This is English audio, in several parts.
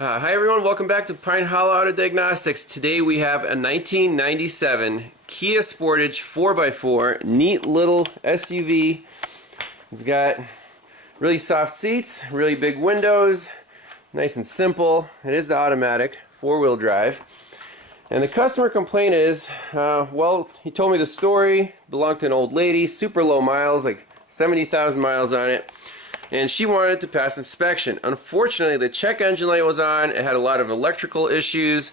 Hi everyone, welcome back to Pine Hollow Auto Diagnostics. Today we have a 1997 Kia Sportage 4x4, neat little SUV. It's got really soft seats, really big windows, nice and simple. It is the automatic, four-wheel drive. And the customer complaint is, well, he told me the story, belonged to an old lady, super low miles, like 70,000 miles on it. And she wanted it to pass inspection. Unfortunately, the check engine light was on. It had a lot of electrical issues.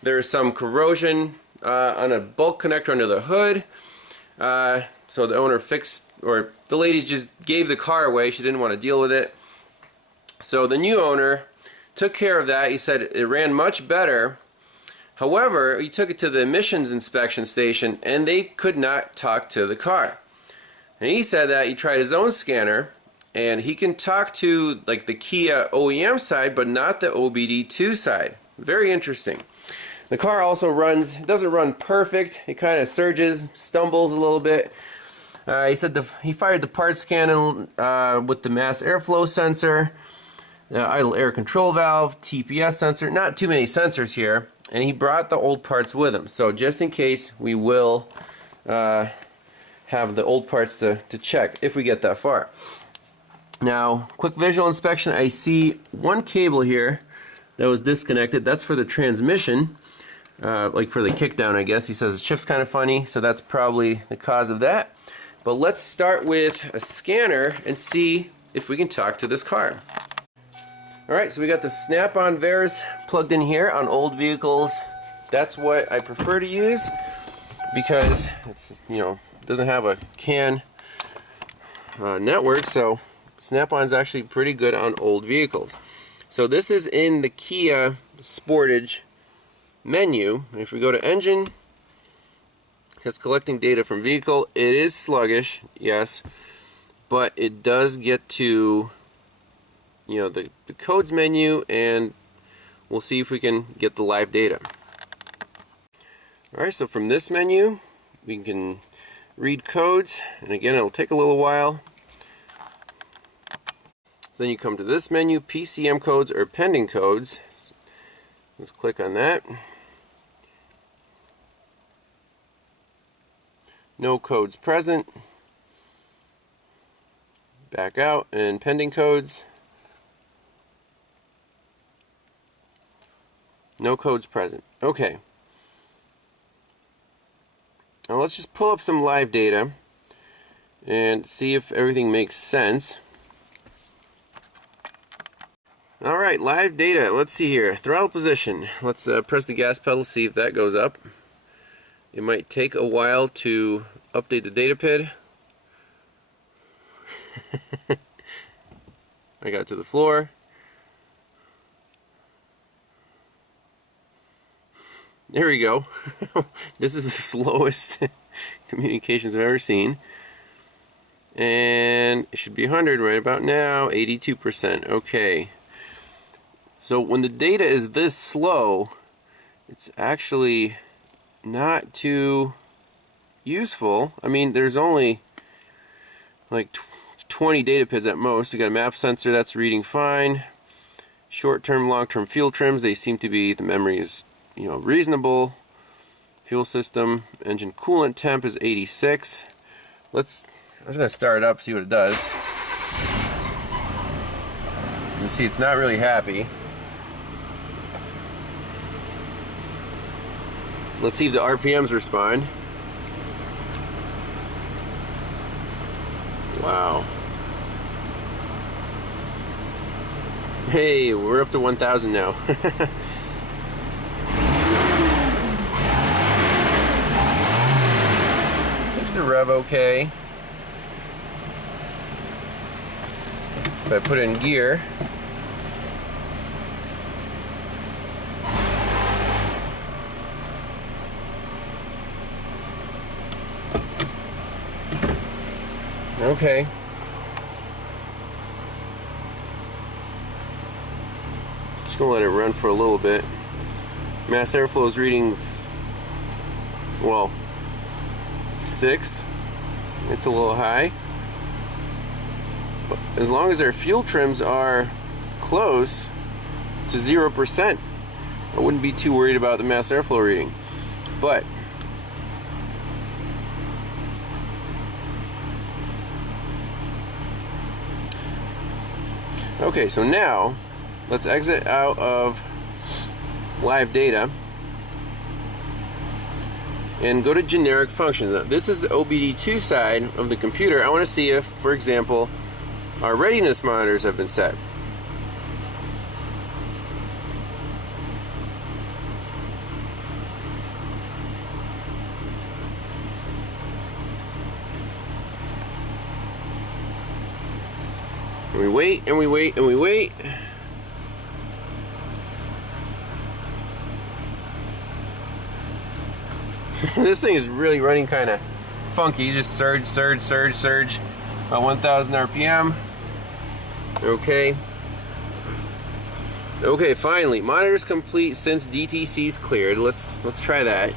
There was some corrosion on a bulk connector under the hood. So the owner fixed, or the lady just gave the car away. She didn't want to deal with it. So the new owner took care of that. He said it ran much better. However, he took it to the emissions inspection station and they could not talk to the car. And he said that he tried his own scanner, and he can talk to like the Kia OEM side, but not the OBD2 side. Very interesting. The car also runs, it doesn't run perfect. It kind of surges, stumbles a little bit. He said he fired the part scan with the mass airflow sensor, the idle air control valve, TPS sensor, not too many sensors here. And he brought the old parts with him. So just in case, we will have the old parts to check if we get that far. Now, quick visual inspection, I see one cable here that was disconnected. That's for the transmission, like for the kickdown, I guess. He says the shift's kind of funny, so that's probably the cause of that. But let's start with a scanner and see if we can talk to this car. Alright, so we got the snap-on VARs plugged in here on old vehicles. That's what I prefer to use because it's, doesn't have a CAN network, so Snap-on is actually pretty good on old vehicles. So this is in the Kia Sportage menu. If we go to engine, it's collecting data from vehicle. It is sluggish, yes, but it does get to the codes menu, and we'll see if we can get the live data. Alright, so from this menu we can read codes, and again it'll take a little while. Then you come to this menu, PCM codes or pending codes. Let's click on that. No codes present. Back out, and pending codes. No codes present. Okay. Now let's just pull up some live data and see if everything makes sense. Alright, live data. Let's see here. Throttle position. Let's press the gas pedal, see if that goes up. It might take a while to update the data PID. I got to the floor. There we go. This is the slowest communications I've ever seen. And it should be 100 right about now. 82%. Okay. So when the data is this slow, it's actually not too useful. I mean, there's only like 20 data PIDs at most. We got a map sensor that's reading fine. Short-term, long-term fuel trims, they seem to be, the memory is reasonable. Fuel system, engine coolant temp is 86. I'm just gonna start it up, see what it does. You see it's not really happy. Let's see if the RPMs respond. Wow. Hey, we're up to 1,000 now. Seems to rev okay. If I put it in gear, okay. Just gonna let it run for a little bit. Mass airflow is reading, well, 6. It's a little high. But as long as our fuel trims are close to 0%. I wouldn't be too worried about the mass airflow reading. But okay, so now let's exit out of live data and go to generic functions. Now, this is the OBD2 side of the computer. I want to see if, for example, our readiness monitors have been set. And we wait and we wait and we wait. This thing is really running kind of funky. Just surge, surge, surge, surge. About 1,000 RPM. Okay. Okay, finally, monitors complete since DTC's cleared. Let's try that.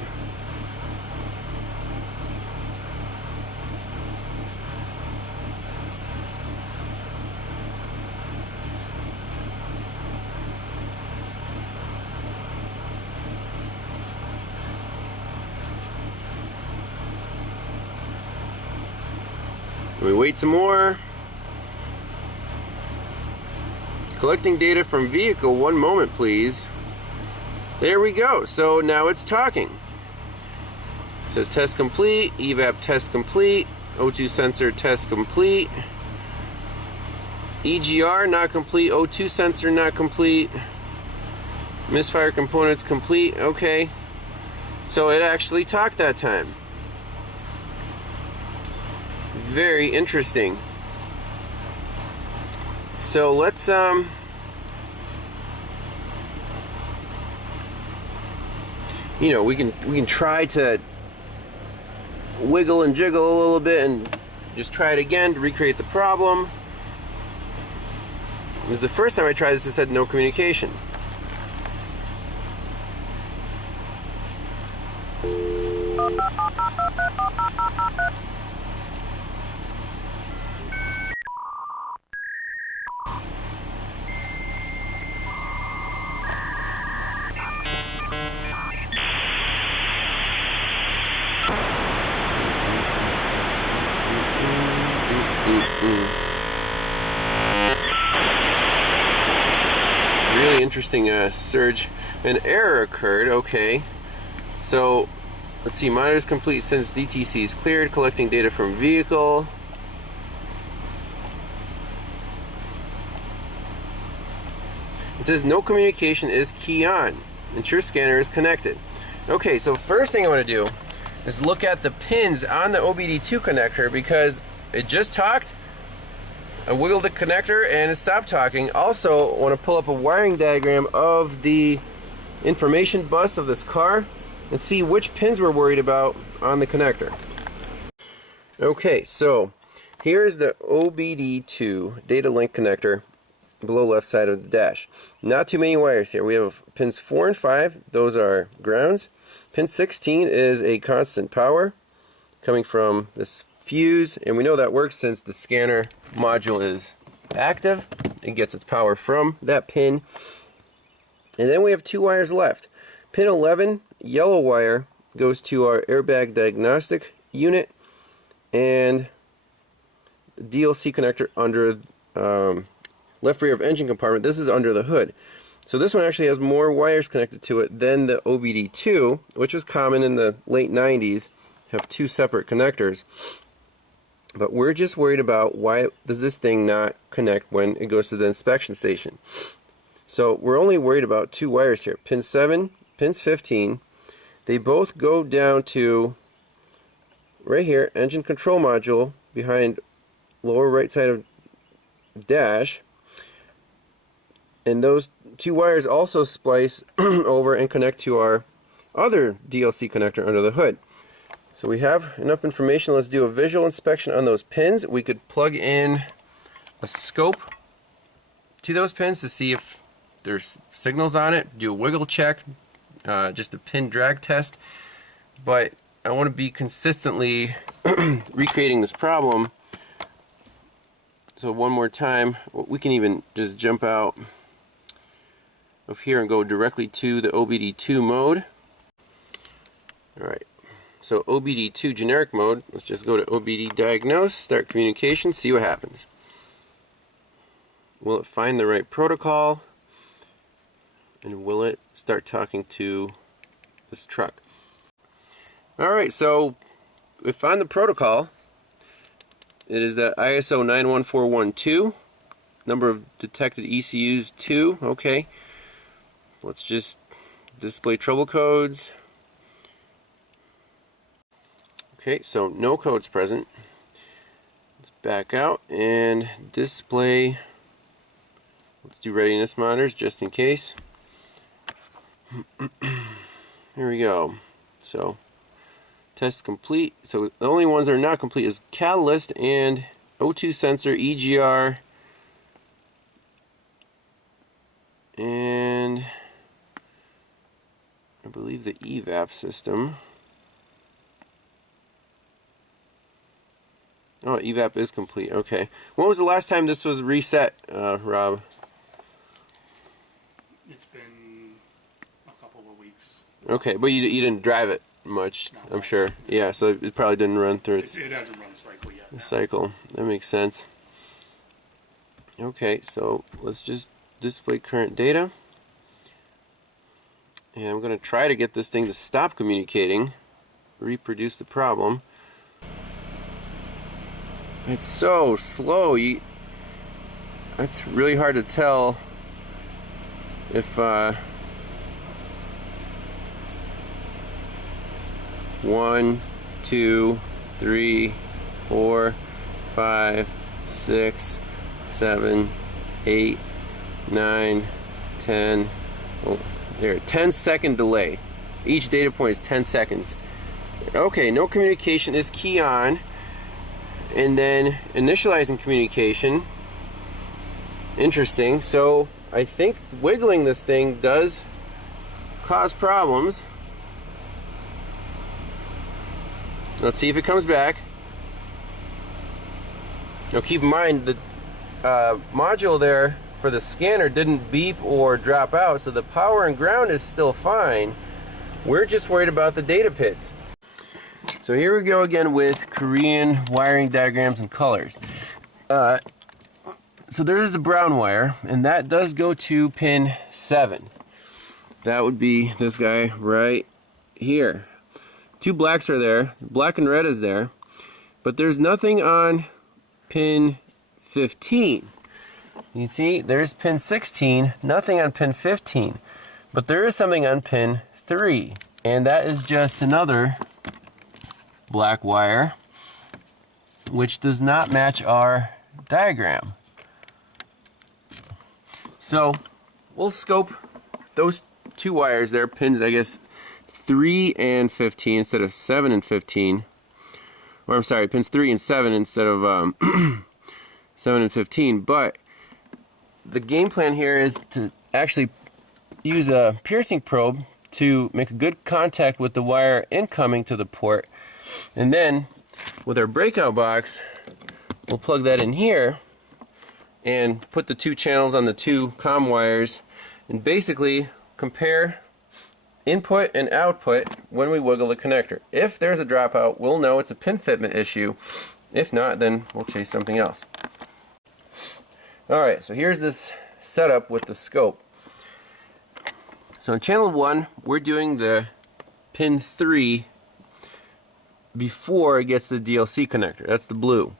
We wait some more. Collecting data from vehicle, 1 moment please. There we go, so now it's talking. It says test complete, evap test complete, O2 sensor test complete, EGR not complete, O2 sensor not complete, misfire components complete. Okay, so it actually talked that time. Very interesting. So let's you know, we can try to wiggle and jiggle a little bit and just try it again to recreate the problem. It was the first time I tried this, it said no communication. Really interesting surge. An error occurred. Okay, so let's see. Monitors complete since DTC is cleared. Collecting data from vehicle. It says no communication is key on. Ensure scanner is connected. Okay, so first thing I want to do is look at the pins on the OBD2 connector because it just talked. I wiggled the connector and it stopped talking. Also, I want to pull up a wiring diagram of the information bus of this car and see which pins we're worried about on the connector. Okay, so here's the OBD2 data link connector below left side of the dash. Not too many wires here. We have pins 4 and 5. Those are grounds. Pin 16 is a constant power coming from this fuse, and we know that works since the scanner module is active. It gets its power from that pin. And then we have 2 wires left. Pin 11, yellow wire, goes to our airbag diagnostic unit, and the DLC connector under left rear of engine compartment. This is under the hood. So this one actually has more wires connected to it than the OBD2, which was common in the late 90s, have 2 separate connectors. But we're just worried about why does this thing not connect when it goes to the inspection station. So we're only worried about 2 wires here. Pin 7, pins 15. They both go down to right here, engine control module behind lower right side of dash. And those 2 wires also splice over and connect to our other DLC connector under the hood. So we have enough information. Let's do a visual inspection on those pins. We could plug in a scope to those pins to see if there's signals on it, do a wiggle check, just a pin drag test. But I want to be consistently recreating this problem. So one more time, we can even just jump out of here and go directly to the OBD2 mode. Alright, so OBD2 generic mode, let's just go to OBD Diagnose, start communication, see what happens. Will it find the right protocol? And will it start talking to this truck? Alright, so we found the protocol. It is that ISO 91412. Number of detected ECUs 2. Okay. Let's just display trouble codes. Okay, so no codes present. Let's back out and display. Let's do readiness monitors just in case. Here we go. So test complete. So the only ones that are not complete is catalyst and O2 sensor, EGR, and I believe the evap system. Oh, evap is complete. Okay. When was the last time this was reset, Rob? It's been a couple of weeks. Okay, but you didn't drive it much, I'm sure. Yeah, so it probably didn't run through its It hasn't run a cycle yet. cycle. That makes sense. Okay, so let's just display current data. And I'm going to try to get this thing to stop communicating, reproduce the problem. It's so slow. It's really hard to tell if 1, 2, 3, 4, 5, 6, 7, 8, 9, 10. Oh, there, 10-second delay. Each data point is 10 seconds. Okay, no communication is key on. And then initializing communication. Interesting. So I think wiggling this thing does cause problems. Let's see if it comes back. Now keep in mind the module there for the scanner didn't beep or drop out, so the power and ground is still fine. We're just worried about the data pits. So here we go again with Korean wiring diagrams and colors. So there is the brown wire, and that does go to pin 7. That would be this guy right here. 2 blacks are there, black and red is there, but there's nothing on pin 15. You can see there's pin 16, nothing on pin 15, but there is something on pin 3, and that is just another black wire which does not match our diagram. So we'll scope those 2 wires there, pins I guess 3 and 15 instead of 7 and 15, or I'm sorry, pins 3 and 7 instead of 7 and 15, but the game plan here is to actually use a piercing probe to make a good contact with the wire incoming to the port, and then with our breakout box we'll plug that in here and put the 2 channels on the 2 comm wires and basically compare input and output when we wiggle the connector. If there's a dropout, we'll know it's a pin fitment issue. If not, then we'll chase something else. Alright, so here's this setup with the scope. So in channel 1, we're doing the pin 3 before it gets the DLC connector. That's the blue.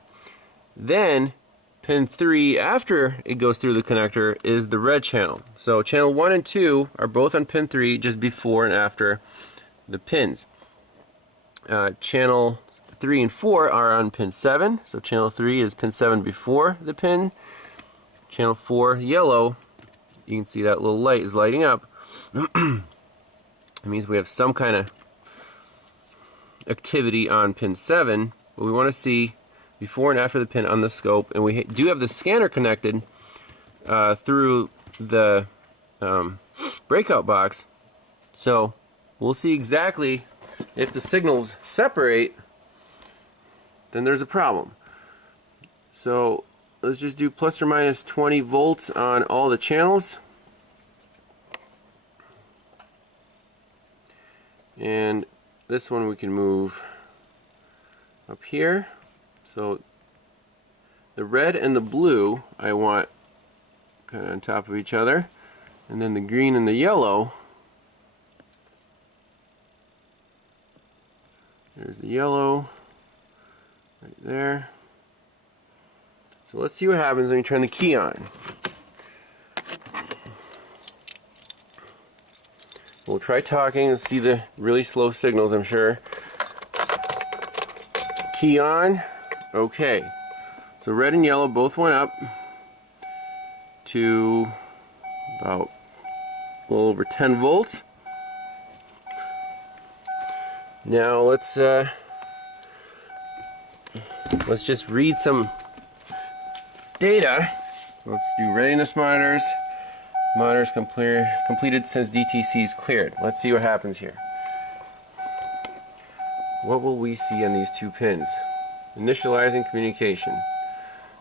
Then pin 3 after it goes through the connector is the red channel. So channel 1 and 2 are both on pin 3 just before and after the pins. Channel 3 and 4 are on pin 7. So channel 3 is pin 7 before the pin. Channel 4 yellow, you can see that little light is lighting up. It means we have some kind of activity on pin 7, but we want to see before and after the pin on the scope, and we do have the scanner connected through the breakout box, so we'll see exactly if the signals separate, then there's a problem. So let's just do plus or minus 20 volts on all the channels. And this one we can move up here. So the red and the blue I want kind of on top of each other, and then the green and the yellow, there's the yellow right there. So let's see what happens when you turn the key on. We'll try talking and see the really slow signals, I'm sure. Key on. Okay. So red and yellow both went up to about a little over 10 volts. Now let's just read some data. Let's do readiness monitors. Monitors completed since DTC is cleared. Let's see what happens here. What will we see on these two pins? Initializing communication.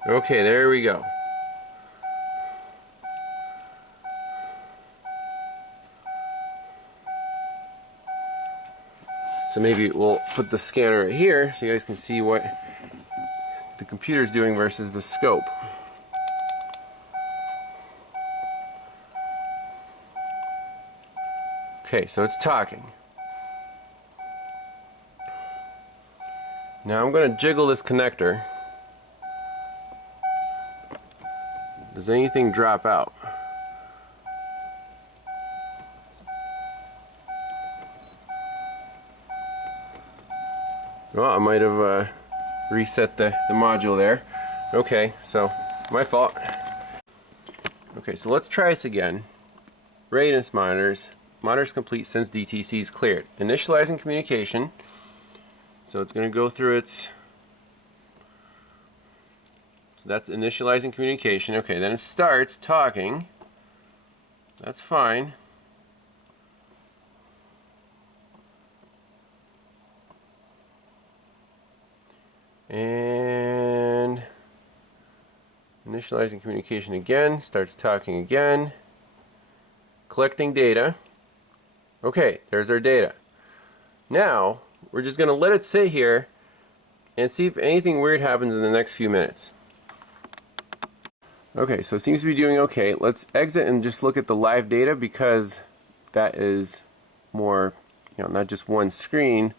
Okay, there we go. So maybe we'll put the scanner right here so you guys can see what the computer's doing versus the scope. Okay, so it's talking. Now I'm going to jiggle this connector. Does anything drop out? Well, I might have reset the module there. Okay, so my fault. Okay, so let's try this again. Readiness monitors. Monitors complete since DTC is cleared. Initializing communication. So it's going to go through its... So that's initializing communication. Okay, then it starts talking. That's fine. And initializing communication again. Starts talking again. Collecting data. Okay, there's our data. Now, we're just going to let it sit here and see if anything weird happens in the next few minutes. Okay, so it seems to be doing okay. Let's exit and just look at the live data because that is more, not just one screen.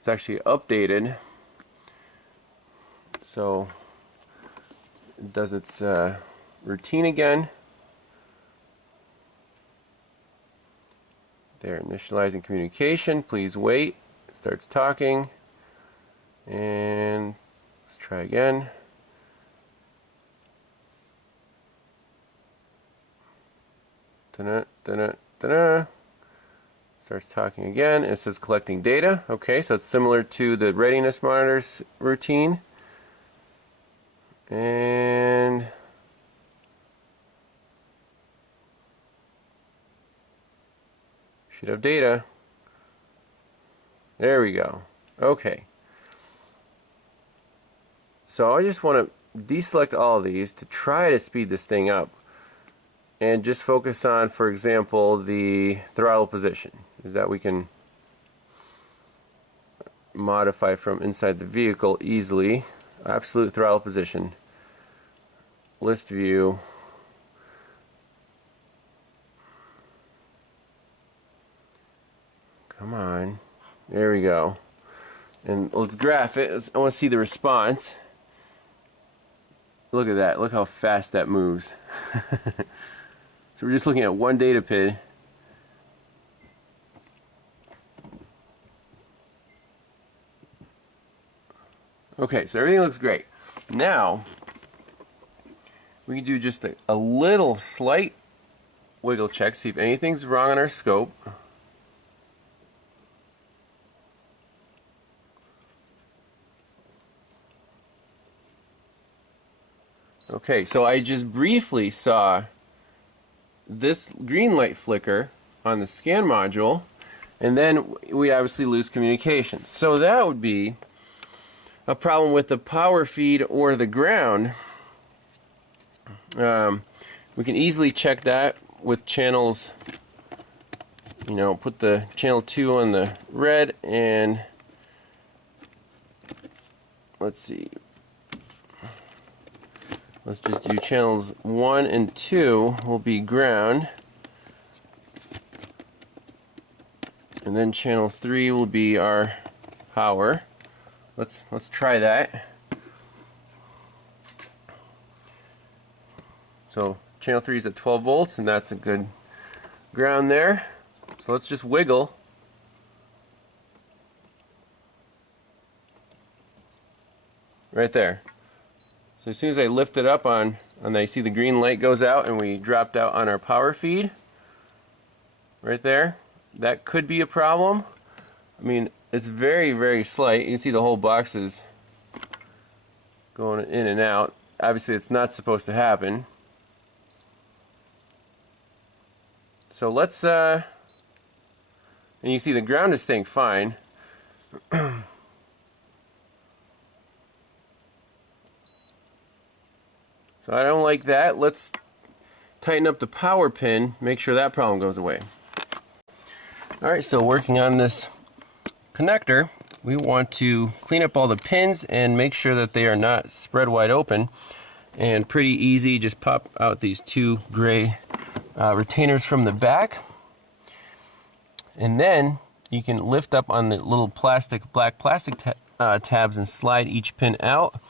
It's actually updated. So it does its routine again. There, initializing communication. Please wait. It starts talking. And let's try again. Da-da. Starts talking again. It says collecting data. Okay, so it's similar to the readiness monitors routine. And should have data. There we go. Okay. So I just want to deselect all of these to try to speed this thing up and just focus on, for example, the throttle position. Is that we can modify from inside the vehicle easily. Absolute throttle position. List view. Come on. There we go. And let's graph it. I want to see the response. Look at that. Look how fast that moves. So we're just looking at one data pin. Okay, so everything looks great. Now, we can do just a little slight wiggle check, see if anything's wrong on our scope. Okay, so I just briefly saw this green light flicker on the scan module, and then we obviously lose communication. So that would be a problem with the power feed or the ground. We can easily check that with channels you know, put the channel 2 on the red, and let's see, let's just do channels 1 and 2 will be ground, and then channel 3 will be our power. Let's try that. So channel 3 is at 12 volts, and that's a good ground there. So let's just wiggle. Right there. So as soon as I lift it up on you see the green light goes out and we dropped out on our power feed. Right there. That could be a problem. I mean, it's very, very slight. You can see the whole box is going in and out. Obviously it's not supposed to happen. So let's, and you see the ground is staying fine. So I don't like that. Let's tighten up the power pin, make sure that problem goes away. Alright, so working on this connector, we want to clean up all the pins and make sure that they are not spread wide open. And pretty easy, just pop out these two gray retainers from the back, and then you can lift up on the little black plastic tabs and slide each pin out,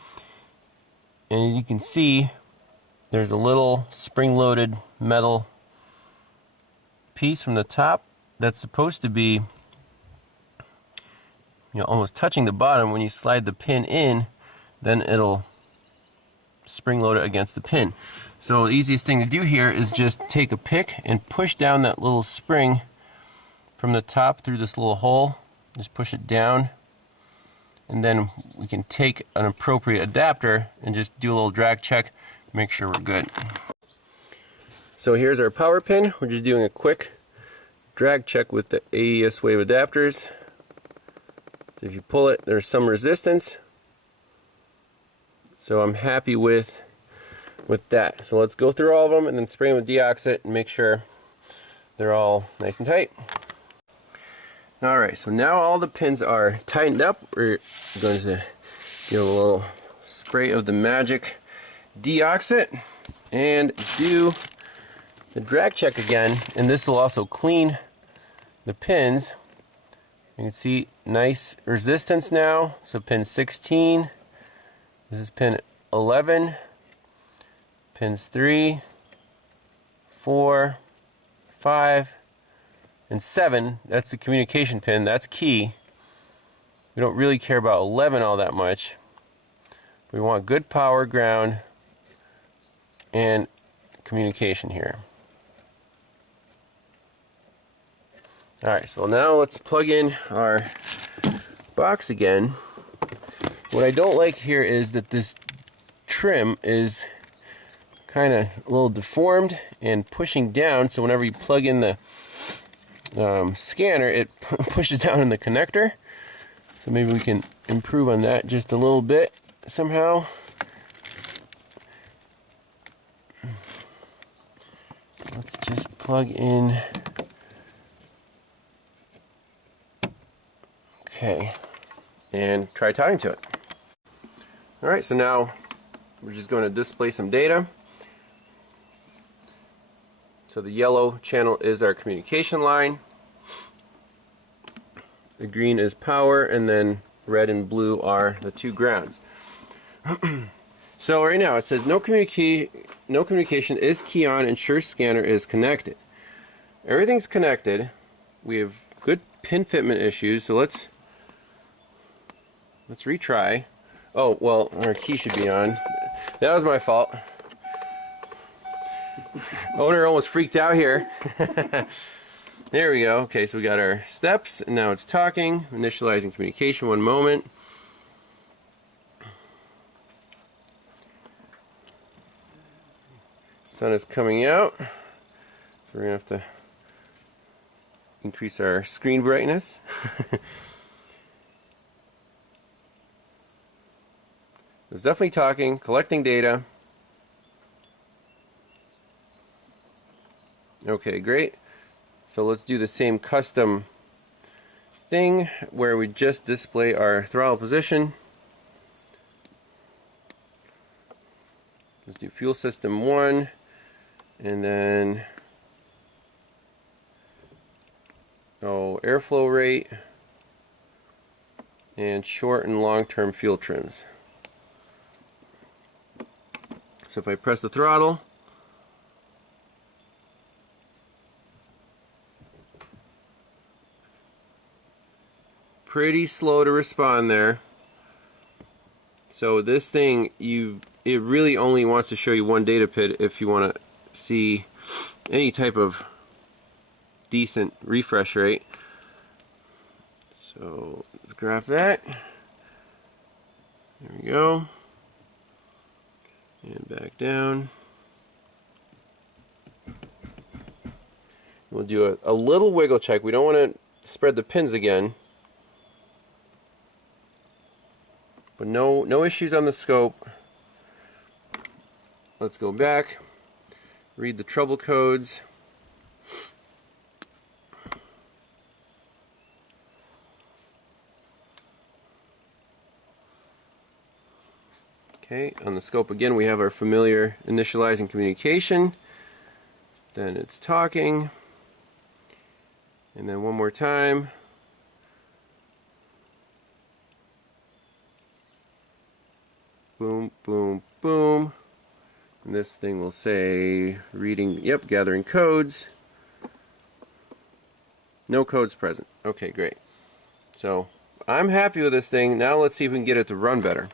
and you can see there's a little spring-loaded metal piece from the top that's supposed to be, you know, almost touching the bottom. When you slide the pin in, then it'll spring load it against the pin. So the easiest thing to do here is just take a pick and push down that little spring from the top through this little hole. Just push it down, and then we can take an appropriate adapter and just do a little drag check, make sure we're good. So here's our power pin. We're just doing a quick drag check with the AES wave adapters. So if you pull it, there's some resistance. So I'm happy with that. So let's go through all of them and then spray them with deoxit and make sure they're all nice and tight. Alright, so now all the pins are tightened up. We're going to give a little spray of the magic deoxit and do the drag check again, and this will also clean the pins. You can see nice resistance now. So pin 16, this is pin 11, pins 3, 4, 5, and 7. That's the communication pin. That's key. We don't really care about 11 all that much. We want good power, ground, and communication here. Alright, so now let's plug in our box again. What I don't like here is that this trim is kind of a little deformed and pushing down, so whenever you plug in the scanner, it pushes down in the connector. So maybe we can improve on that just a little bit somehow. Let's just plug in. Okay, and try talking to it. Alright, so now we're just going to display some data. So the yellow channel is our communication line. The green is power, and then red and blue are the two grounds. So right now it says no communication is key on, ensure scanner is connected. Everything's connected. We have good pin fitment issues, so let's retry. Oh, well, our key should be on. That was my fault. Owner almost freaked out here. There we go. Okay, so we got our steps, and now it's talking. Initializing communication, 1 moment. Sun is coming out. So we're going to have to increase our screen brightness. It's definitely talking, collecting data. Okay, great. So let's do the same custom thing where we just display our throttle position. Let's do fuel system 1, and then airflow rate, and short and long-term fuel trims. So if I press the throttle, pretty slow to respond there. So this thing, it really only wants to show you one data pit if you want to see any type of decent refresh rate. So let's graph that. There we go. And back down. We'll do a little wiggle check. We don't want to spread the pins again. But no issues on the scope. Let's go back, read the trouble codes. Okay, on the scope again we have our familiar initializing communication. Then it's talking. And then one more time. Boom, boom, boom. And this thing will say reading, yep, gathering codes. No codes present. Okay, great. So I'm happy with this thing. Now let's see if we can get it to run better.